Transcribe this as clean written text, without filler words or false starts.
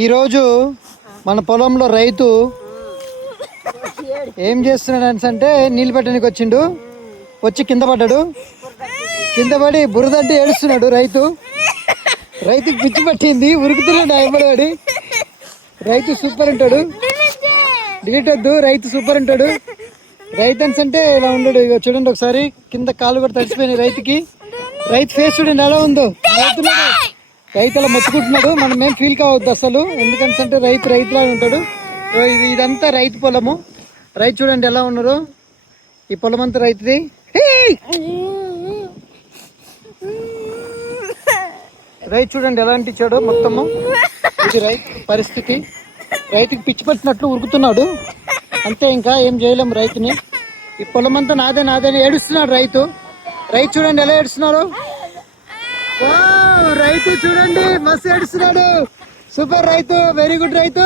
ఈరోజు మన పొలంలో రైతు ఏం చేస్తున్నాడు అంటే నీళ్ళు పెట్టడానికి వచ్చిండు. వచ్చి కింద పడ్డాడు. కింద పడి బురదంటే ఏడుస్తున్నాడు రైతు. రైతుకి పిచ్చి పట్టింది, ఉరుకుతున్నాడు ఆయమ్మడి. రైతు సూపర్ ఉంటాడు. డిలీట్ వద్దు, రైతు సూపర్ ఉంటాడు. రైతన్స్ అంటే ఇలా ఉండడు. ఇక చూడండి ఒకసారి, కింద కాలు కూడా తడిసిపోయినాయి రైతుకి. రైతు ఫేస్ చూడండి ఎలా ఉందో. రైతు అలా మొత్తుకుంటున్నాడు. మనం ఏం ఫీల్ కావద్దు అసలు, ఎందుకంటే రైతులా ఉంటాడు. ఇదంతా రైతు పొలము. రైతు చూడండి ఎలా ఉన్నారు. ఈ పొలం అంతా రైతుది. రైతు చూడండి ఎలా అంటించాడు మొత్తము. ఇది రైతు పరిస్థితి. రైతుకి పిచ్చి పట్టినట్లు ఉరుకుతున్నాడు. అంతే, ఇంకా ఏం చేయలేము రైతుని. ఈ పొలం అంతా నాదే అని ఏడుస్తున్నాడు రైతు. రైతు చూడండి ఎలా ఏడుస్తున్నారు. రైతు చూడండి మస్తు ఏడుస్తున్నాడు. సూపర్ రైతు, వెరీ గుడ్ రైతు.